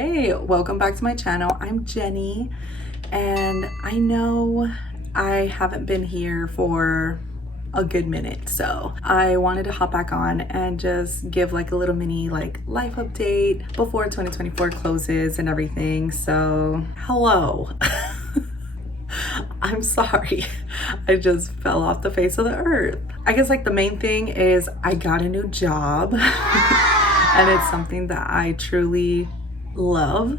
Hey, welcome back to my channel. I'm Jenny, and I know I haven't been here for a good minute, so I wanted to hop back on and just give like a little mini like life update before 2024 closes and everything. So hello. I'm sorry. I just fell off the face of the earth. I guess like the main thing is I got a new job and it's something that I truly love.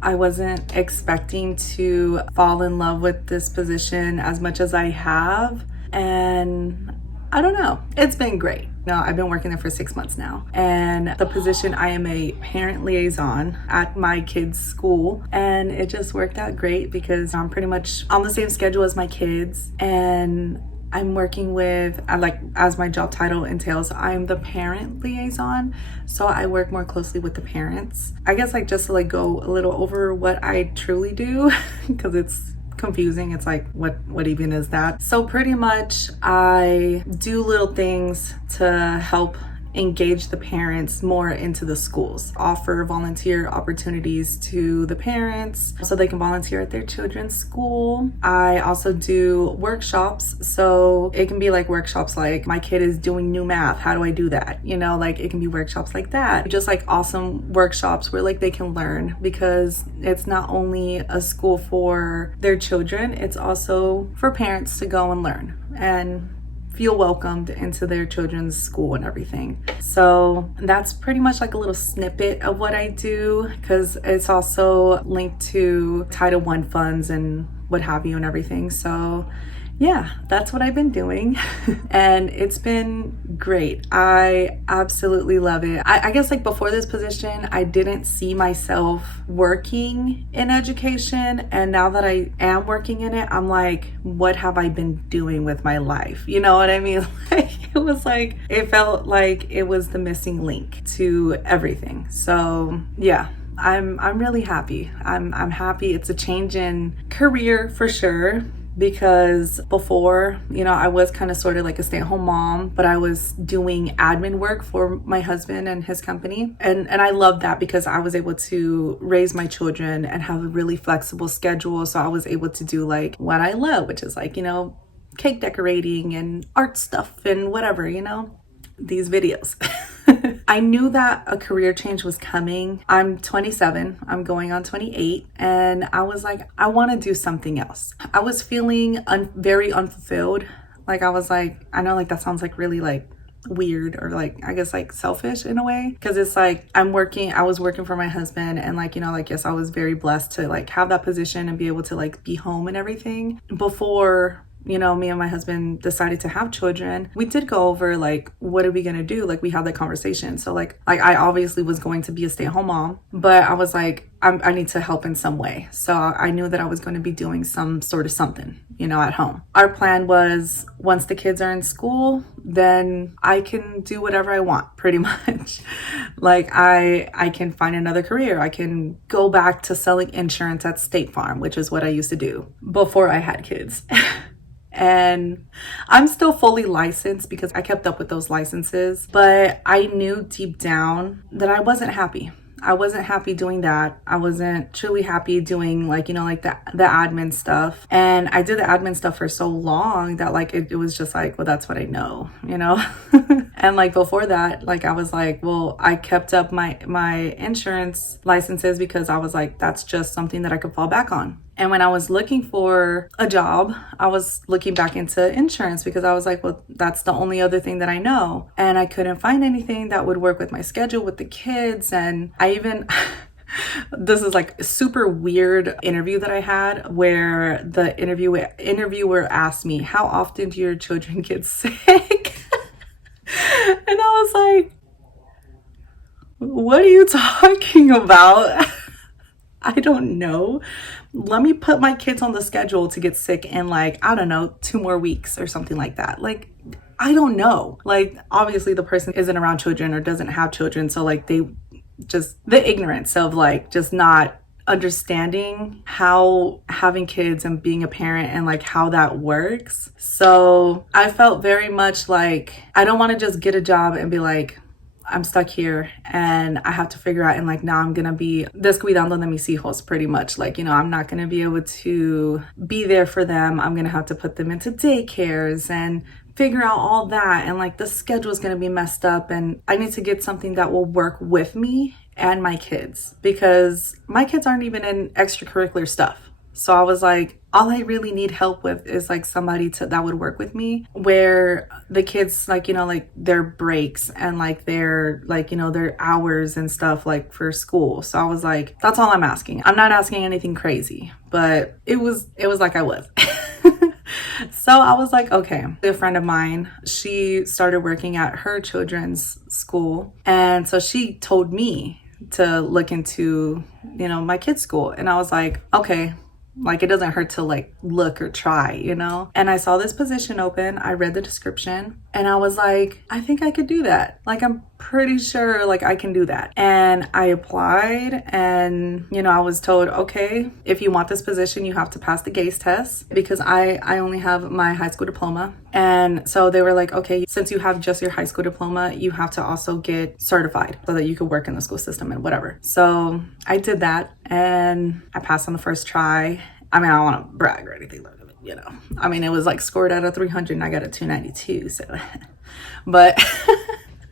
I wasn't expecting to fall in love with this position as much as I have, and I don't know, it's been great. No, I've been working there for 6 months now, and the position, I am a parent liaison at my kids' school, and it just worked out great because I'm pretty much on the same schedule as my kids, and I'm working with, like, as my job title entails, I'm the parent liaison, so I work more closely with the parents. I guess like just to like go a little over what I truly do because it's confusing. It's like what even is that? So pretty much I do little things to help engage the parents more into the schools, offer volunteer opportunities to the parents so they can volunteer at their children's school. I also do workshops, so it can be like workshops like my kid is doing new math, how do I do that, you know, like it can be workshops like that, just like awesome workshops where like they can learn, because it's not only a school for their children, it's also for parents to go and learn and feel welcomed into their children's school and everything. So that's pretty much like a little snippet of what I do, because it's also linked to Title I funds and what have you and everything. So yeah, that's what I've been doing and it's been great. I absolutely love it. I guess like before this position, I didn't see myself working in education, and now that I am working in it, I'm like, what have I been doing with my life? You know what I mean? Like it was like, it felt like it was the missing link to everything. So yeah, I'm really happy. I'm happy. It's a change in career for sure, because before, you know, I was kind of sort of like a stay-at-home mom, but I was doing admin work for my husband and his company. And I love that because I was able to raise my children and have a really flexible schedule. So I was able to do like what I love, which is like, you know, cake decorating and art stuff and whatever, you know, these videos. I knew that a career change was coming. I'm 27, I'm going on 28, and I was like, I want to do something else. I was feeling very unfulfilled. Like I was like, I know like that sounds like really like weird or like I guess like selfish in a way, because it's like I was working for my husband, and like, you know, like yes, I was very blessed to like have that position and be able to like be home and everything. Before, you know, me and my husband decided to have children, we did go over like, what are we gonna do? Like we had that conversation. So like I obviously was going to be a stay-at-home mom, but I was like, I need to help in some way. So I knew that I was going to be doing some sort of something, you know, at home. Our plan was once the kids are in school, then I can do whatever I want pretty much. Like I can find another career. I can go back to selling insurance at State Farm, which is what I used to do before I had kids. And I'm still fully licensed because I kept up with those licenses, but I knew deep down that I wasn't happy. I wasn't happy doing that. I wasn't truly happy doing like, you know, like the admin stuff. And I did the admin stuff for so long that like it was just like, well, that's what I know, you know? And like before that, like I was like, well, I kept up my insurance licenses because I was like, that's just something that I could fall back on. And when I was looking for a job, I was looking back into insurance because I was like, well, that's the only other thing that I know. And I couldn't find anything that would work with my schedule with the kids. And I even, this is like a super weird interview that I had where the interviewer asked me, how often do your children get sick? And I was like, what are you talking about? I don't know. Let me put my kids on the schedule to get sick in like, I don't know, 2 more weeks or something like that. Like, I don't know. Like, obviously the person isn't around children or doesn't have children. So like they just, the ignorance of like just not understanding how having kids and being a parent and like how that works. So I felt very much like I don't want to just get a job and be like, I'm stuck here and I have to figure out, and like now I'm gonna be descuidando de mis hijos pretty much. Like, you know, I'm not gonna be able to be there for them. I'm gonna have to put them into daycares and figure out all that, and like the schedule is gonna be messed up, and I need to get something that will work with me and my kids, because my kids aren't even in extracurricular stuff. So I was like, all I really need help with is like somebody that would work with me, where the kids, like, you know, like their breaks and like their, like, you know, their hours and stuff like for school. So I was like, that's all I'm asking. I'm not asking anything crazy, but it was like I was. So I was like, okay. A friend of mine, she started working at her children's school. And so she told me to look into, you know, my kids' school. And I was like, okay. Like, it doesn't hurt to like look or try, you know? And I saw this position open. I read the description and I was like, I think I could do that. Like, I'm pretty sure like I can do that. And I applied, and, you know, I was told, okay, if you want this position, you have to pass the GACE test, because I only have my high school diploma. And so they were like, okay, since you have just your high school diploma, you have to also get certified so that you could work in the school system and whatever. So I did that and I passed on the first try. I mean, I don't want to brag or anything like that, you know. I mean, it was like scored out of 300 and I got a 292. So, but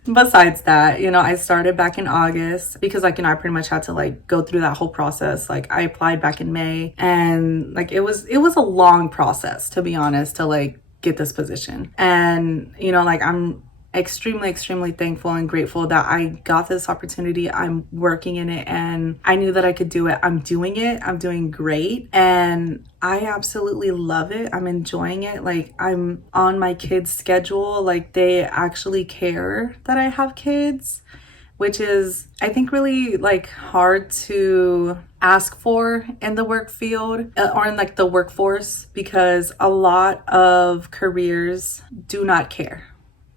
besides that, you know, I started back in August because, like, you know, I pretty much had to like go through that whole process. Like, I applied back in May, and like it was a long process, to be honest, to like get this position. And, you know, like, I'm extremely thankful and grateful that I got this opportunity. I'm working in it and I knew that I could do it. I'm doing it. I'm doing great. And I absolutely love it. I'm enjoying it. Like, I'm on my kids' schedule. Like, they actually care that I have kids, which is, I think, really like hard to ask for in the work field or in like the workforce, because a lot of careers do not care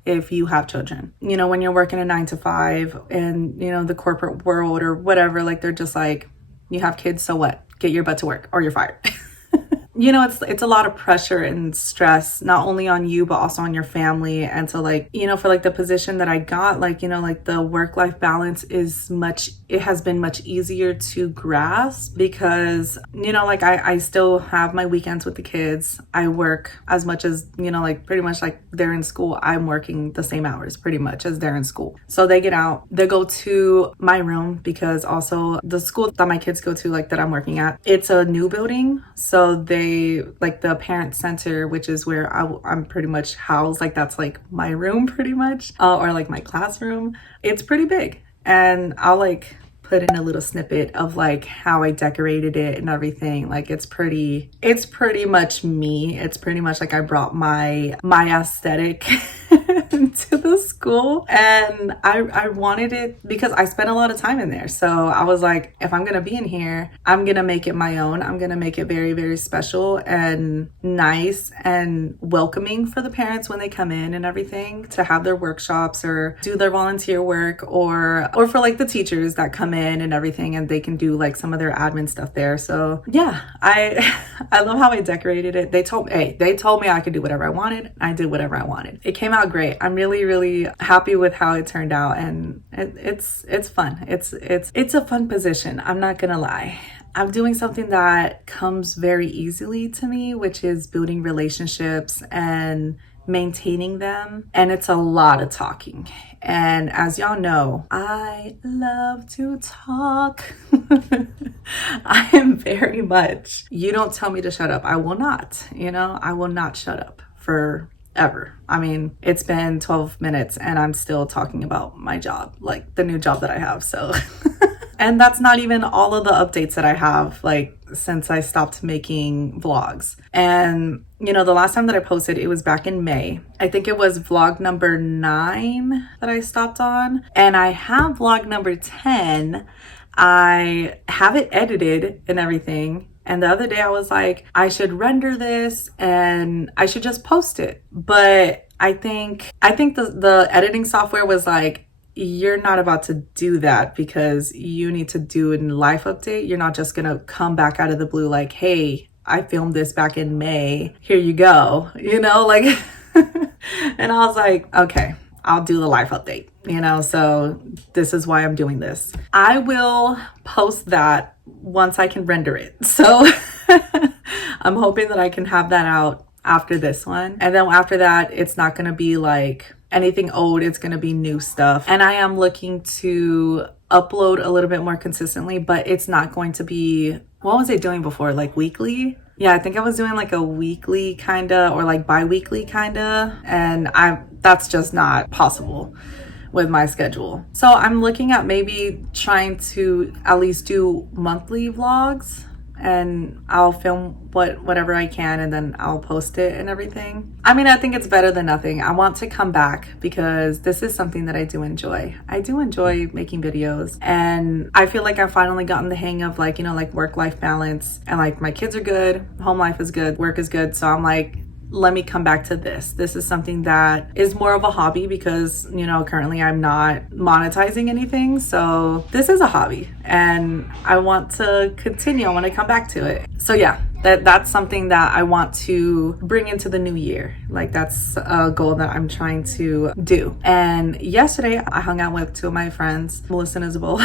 if you have children. You know, when you're working a 9 to 5 and, you know, the corporate world or whatever, like, they're just like, you have kids, so what? Get your butt to work or you're fired. You know, it's a lot of pressure and stress, not only on you, but also on your family. And so, like, you know, for like the position that I got, like, you know, like the work-life balance it has been much easier to grasp, because, you know, like I still have my weekends with the kids. I work as much as, you know, like pretty much like they're in school. I'm working the same hours pretty much as they're in school. So they get out, they go to my room, because also the school that my kids go to, like that I'm working at, it's a new building. So they, like the parent center, which is where I'm pretty much housed, like that's like my room pretty much, or like my classroom. It's pretty big, and I'll like put in a little snippet of like how I decorated it and everything. Like, it's pretty much me. It's pretty much like I brought my aesthetic to the school, and I wanted it because I spent a lot of time in there. So I was like, if I'm gonna be in here, I'm gonna make it my own. I'm gonna make it very special and nice and welcoming for the parents when they come in and everything, to have their workshops or do their volunteer work, or for like the teachers that come in and everything, and they can do like some of their admin stuff there. So yeah, I love how I decorated it. They told me I could do whatever I wanted. I did whatever I wanted. It came out great. I'm really happy with how it turned out, and it's fun. It's a fun position. I'm not gonna lie. I'm doing something that comes very easily to me, which is building relationships and maintaining them. And it's a lot of talking. And as y'all know, I love to talk. I am very much, you don't tell me to shut up, I will not, you know, I will not shut up forever. I mean, it's been 12 minutes and I'm still talking about my job, like the new job that I have. So, and that's not even all of the updates that I have, like, since I stopped making vlogs. And, you know, the last time that I posted, it was back in May. I think it was vlog number 9 that I stopped on. And I have vlog number 10. I have it edited and everything. And the other day I was like, I should render this and I should just post it. But I think the editing software was like, you're not about to do that, because you need to do a life update. You're not just gonna come back out of the blue like, hey, I filmed this back in May, here you go, you know, like. And I was like, okay, I'll do the life update, you know, so this is why I'm doing this. I will post that once I can render it. So I'm hoping that I can have that out after this one. And then after that, it's not going to be like anything old. It's going to be new stuff. And I am looking to upload a little bit more consistently, but it's not going to be, what was I doing before? Like weekly? Yeah, I think I was doing like a weekly kinda or like bi-weekly kinda, and that's just not possible with my schedule. So I'm looking at maybe trying to at least do monthly vlogs, and I'll film whatever I can and then I'll post it and everything. I mean, I think it's better than nothing. I want to come back because this is something that I do enjoy. I do enjoy making videos, and I feel like I've finally gotten the hang of like, you know, like work-life balance, and like my kids are good, home life is good, work is good. So I'm like, let me come back to this. This is something that is more of a hobby because, you know, currently I'm not monetizing anything. So this is a hobby and I want to continue. I want to come back to it. So yeah, that's something that I want to bring into the new year. Like that's a goal that I'm trying to do. And yesterday I hung out with two of my friends, Melissa and Isabel.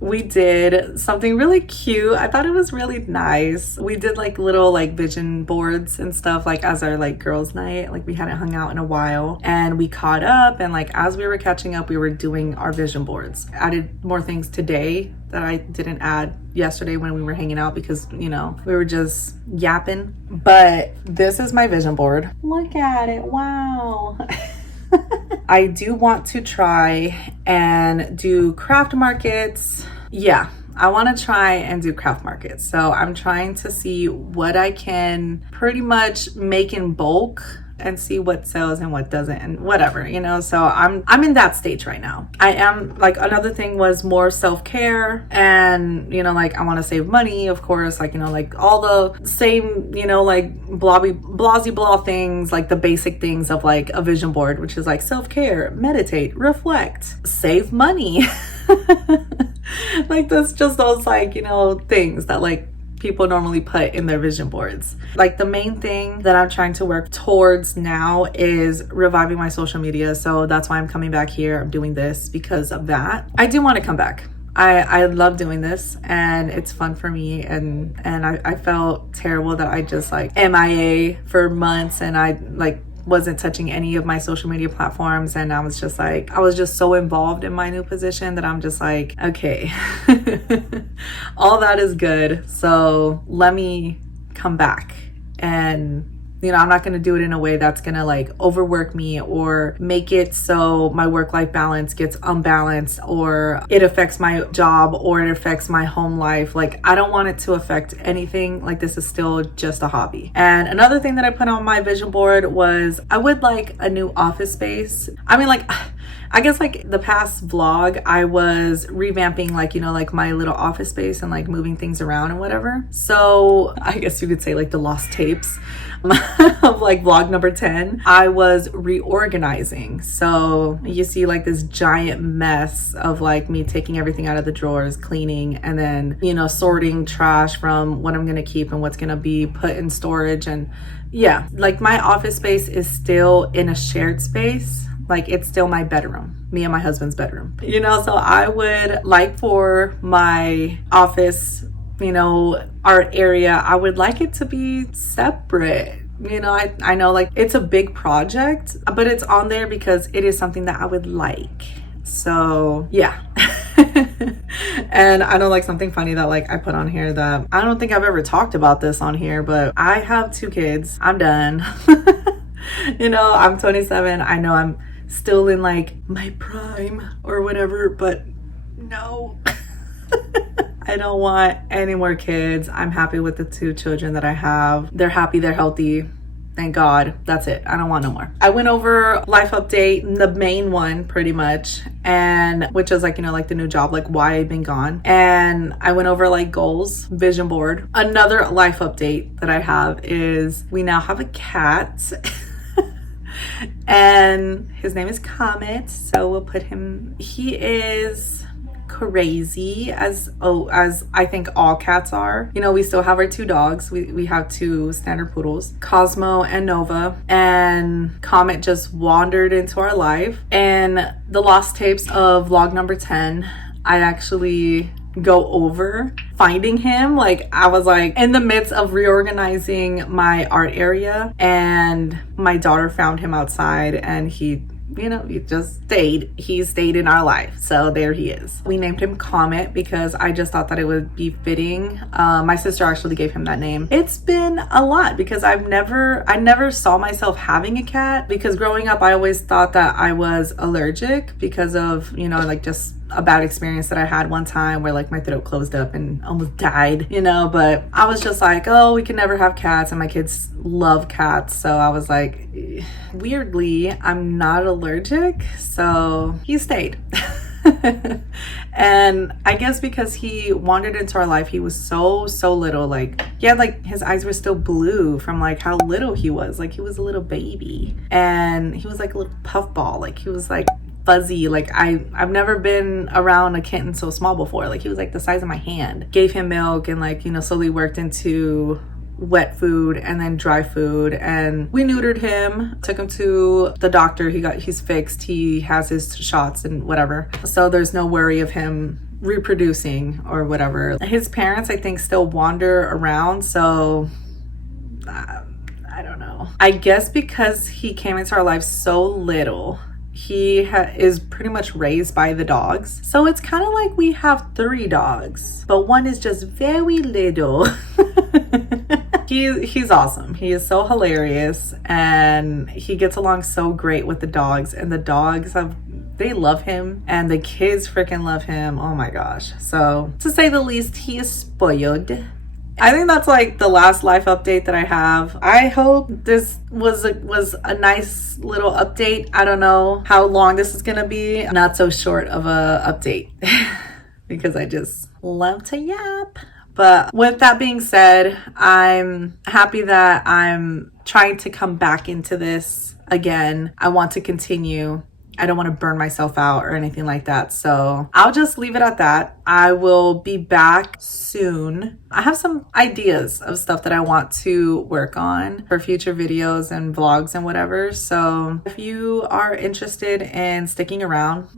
We did something really cute. I thought it was really nice. We did like little like vision boards and stuff like as our like girls' night. Like we hadn't hung out in a while, and we caught up, and like as we were catching up, we were doing our vision boards. Added more things today that I didn't add yesterday when we were hanging out because, you know, we were just yapping. But this is my vision board. Look at it. Wow. I do want to try and do craft markets. Yeah, I want to try and do craft markets. So I'm trying to see what I can pretty much make in bulk and see what sells and what doesn't and whatever, you know. So I'm in that stage right now. I am like, another thing was more self-care, and you know, like I want to save money, of course, like, you know, like all the same, you know, like blasey blah things, like the basic things of like a vision board, which is like self-care, meditate, reflect, save money. Like that's just those like, you know, things that like people normally put in their vision boards. Like the main thing that I'm trying to work towards now is reviving my social media. So that's why I'm coming back here. I'm doing this because of that. I do want to come back. I love doing this and it's fun for me, and I felt terrible that I just like MIA for months and I like wasn't touching any of my social media platforms, and I was just so involved in my new position that I'm just like, okay, all that is good, so let me come back. And you know, I'm not going to do it in a way that's going to like overwork me or make it so my work-life balance gets unbalanced, or it affects my job, or it affects my home life. Like I don't want it to affect anything. Like this is still just a hobby. And another thing that I put on my vision board was I would like a new office space. I mean, like I guess like the past vlog, I was revamping like, you know, like my little office space and like moving things around and whatever. So I guess you could say like the lost tapes of like vlog number 10, I was reorganizing. So you see like this giant mess of like me taking everything out of the drawers, cleaning, and then, you know, sorting trash from what I'm gonna keep and what's gonna be put in storage. And yeah, like my office space is still in a shared space. Like it's still my bedroom, me and my husband's bedroom, you know. So I would like for my office, you know, art area, I would like it to be separate. You know, I know like it's a big project, but it's on there because it is something that I would like. So yeah. And I know like something funny that like I put on here that I don't think I've ever talked about this on here, but I have 2 kids. I'm done. You know, I'm 27. I know I'm still in like my prime or whatever, but no. I don't want any more kids. I'm happy with the 2 children that I have. They're happy, they're healthy. Thank God. That's it. I don't want no more. I went over life update, the main one pretty much, and which is like, you know, like the new job, like why I've been gone. And I went over like goals, vision board. Another life update that I have is we now have a cat. And his name is Comet. So we'll put him, he is crazy as I think all cats are. You know, we still have our two dogs. We have two standard poodles, Cosmo and Nova, and Comet just wandered into our life. And the lost tapes of vlog number 10, I actually go over finding him. Like, I was like in the midst of reorganizing my art area, and my daughter found him outside, and he just stayed. He stayed in our life. So there he is. We named him Comet because I just thought that it would be fitting. My sister actually gave him that name. It's been a lot because I never saw myself having a cat, because growing up I always thought that I was allergic because of, like just a bad experience that I had one time where like my throat closed up and almost died, but I was just like, oh, we can never have cats, and my kids love cats. So I was like, weirdly, I'm not allergic. So he stayed. And I guess because he wandered into our life, he was so little. Like, yeah, like his eyes were still blue from like how little he was. Like, he was a little baby, and he was like a little puffball. Like, he was like fuzzy. Like, I've never been around a kitten so small before. Like, he was like the size of my hand. Gave him milk and like, slowly worked into wet food and then dry food, and we neutered him, took him to the doctor. He's fixed. He has his shots and whatever. So there's no worry of him reproducing or whatever. His parents, I think, still wander around. So I don't know. I guess because he came into our life so little, he is pretty much raised by the dogs. So it's kind of like we have 3 dogs, but one is just very little. He's awesome. He is so hilarious, and he gets along so great with the dogs, and the dogs they love him, and the kids freaking love him. Oh my gosh. So to say the least, he is spoiled. I think that's like the last life update that I have. I hope this was a nice little update. I don't know how long this is gonna be. Not so short of a update because I just love to yap. But with that being said, I'm happy that I'm trying to come back into this again. I want to continue. I don't want to burn myself out or anything like that. So I'll just leave it at that. I will be back soon. I have some ideas of stuff that I want to work on for future videos and vlogs and whatever. So if you are interested in sticking around,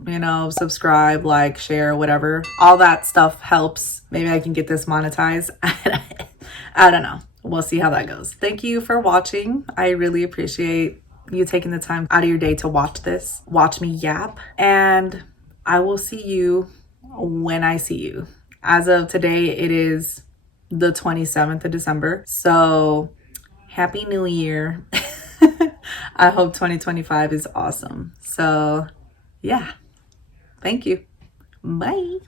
subscribe, like, share, whatever, all that stuff helps. Maybe I can get this monetized. I don't know. We'll see how that goes. Thank you for watching. I really appreciate you taking the time out of your day to watch me yap, and I will see you when I see you. As of today, it is the 27th of December, so Happy New Year. I hope 2025 is awesome. So yeah, thank you. Bye.